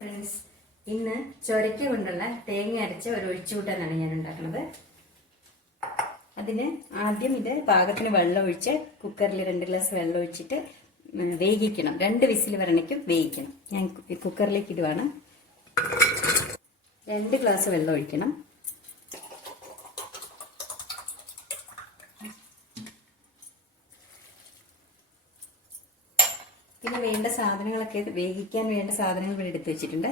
Friends, ഇന്ന് ചൊരയ്ക്ക കൊണ്ടുള്ള തേങ്ങ അരച്ച ഒരു ഒഴിച്ചുകൂട്ടാനാണ് ഞാൻ ഉണ്ടാക്കുന്നത്. അതിന് ആദ്യം ഇത് പാകത്തിന് വെള്ളം ഒഴിച്ച് കുക്കറിൽ 2 ഗ്ലാസ് വെള്ളം ഒഴിച്ചിട്ട് വേവിക്കണം. 2 വിസിൽ വരണയ്ക്കും വേവിക്കണം. ഞാൻ കുക്കറിലേക്ക് ഇടുവാണ്. 2 ഗ്ലാസ് വെള്ളം ഒഴിക്കണം. പിന്നെ വേണ്ട സാധനങ്ങളൊക്കെ, വേവിക്കാൻ വേണ്ട സാധനങ്ങൾ ഇവിടെ എടുത്ത് വെച്ചിട്ടുണ്ട്.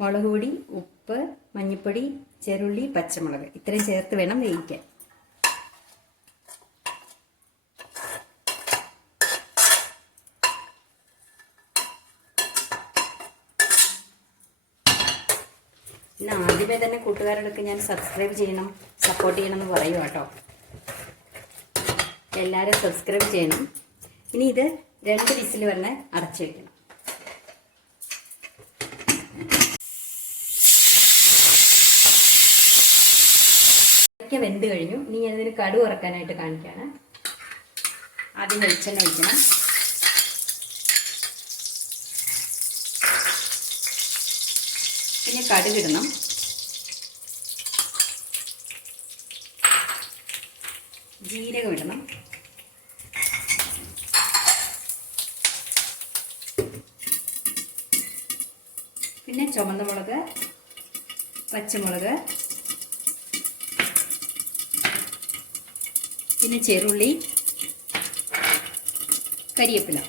മുളക് പൊടി, ഉപ്പ്, മഞ്ഞൾപ്പൊടി, ചെറുള്ളി, പച്ചമുളക് ഇത്രയും ചേർത്ത് വേണം വേവിക്കാൻ. പിന്നെ ആദ്യമേ തന്നെ കൂട്ടുകാരോടൊക്കെ ഞാൻ സബ്സ്ക്രൈബ് ചെയ്യണം, സപ്പോർട്ട് ചെയ്യണം എന്ന് പറയും കേട്ടോ. എല്ലാവരും സബ്സ്ക്രൈബ് ചെയ്യണം. ഇനി ഇത് 2 വിസിൽ വരെ അടച്ചു വെക്കണം. വെന്ത് കഴിഞ്ഞു. ഇനി ഞാനിതിന് കടുക് വറക്കാനായിട്ട് കാണിക്കാണ്. ആദ്യം വെളിച്ചെണ്ണ ഒഴിക്കണം. പിന്നെ കടുക് ഇടണം. ജീരകം ഇടണം. പിന്നെ ചുവന്ന മുളക്, പച്ചമുളക്, പിന്നെ ചെറുള്ളി, കരിവേപ്പില.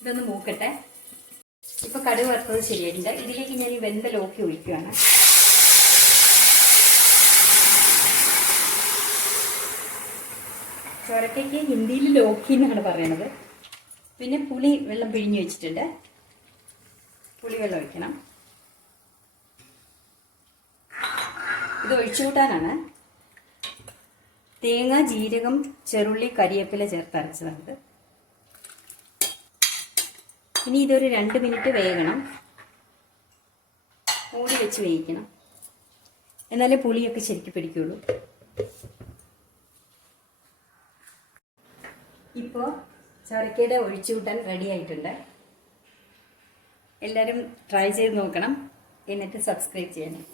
ഇതൊന്ന് മൂക്കട്ടെ. ഇപ്പൊ കടുക് വറുത്തത് ശരിയായിട്ടുണ്ട്. ഇതിലേക്ക് ഞാൻ ഈ വെന്ത ലോക്കി ഒഴിക്കുകയാണ്. ചൊരക്കയ്ക്ക് ഹിന്ദിയിൽ ലോക്കി എന്നാണ് പറയണത്. പിന്നെ പുളി വെള്ളം പിഴിഞ്ഞ് വെച്ചിട്ടുണ്ട്. പുളി വെള്ളം ഒഴിക്കണം. ഇത് ഒഴിച്ചുകൂട്ടാനാണ്. തേങ്ങ, ജീരകം, ചെറുള്ളി, കരിവേപ്പില ചേർത്ത് അരച്ചതാണിത്. ഇനി ഇതൊരു 2 മിനിറ്റ് വേകണം. മൂടി വെച്ച് വേവിക്കണം. എന്നാലേ പുളിയൊക്കെ ശരിക്കും പിടിക്കുള്ളൂ. ഇപ്പോൾ ചൊരക്കയുടെ ഒഴിച്ചുകൂട്ടാൻ റെഡി ആയിട്ടുണ്ട്. എല്ലാവരും ട്രൈ ചെയ്ത് നോക്കണം. എന്നിട്ട് സബ്സ്ക്രൈബ് ചെയ്യണം.